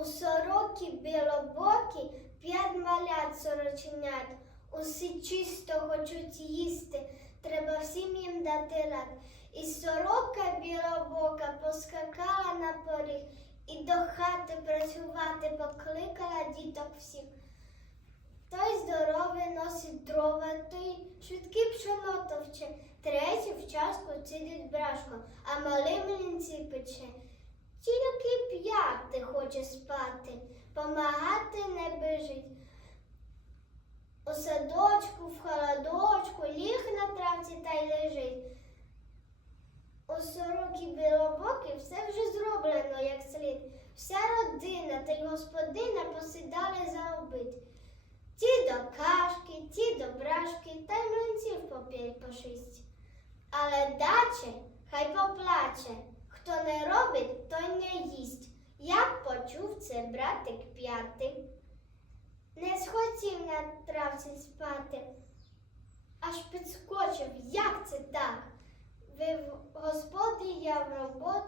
У сороки білобокі п'ять малят сороченят. Усі чисто хочуть їсти, треба всім їм дати рад. І сорока білобока поскакала на поріг і до хати працювати покликала діток всіх. Той здоровий носить дрова, той швидкий пшоно товче, третій в чашку цідить брашко, а малий млинці пече. Хоче спати, помагати не бежить. У садочку, в холодочку, ліг на травці та й лежить. У сороки білобоки все вже зроблено як слід. Вся родина та й господина посідали за обид. Ті до кашки, ті до брашки, та й млинців по п'ять по шість. Але даче хай поплаче. Хто не робить, той не їсть. Братик п'ятий. Не схотів на травці спати, аж підскочив, як це так? Ви в господи, я в робот...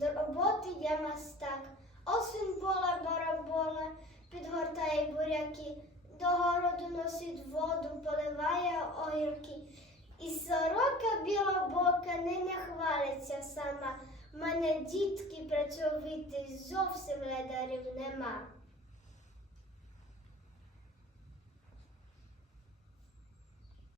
до роботи я мастак. Осінь бола барабола, підгортає буряки, до городу носить воду, поливає огірки. І сорока білобока не не хвалиться сама. Мене дітки працьовити зовсім ледарів нема.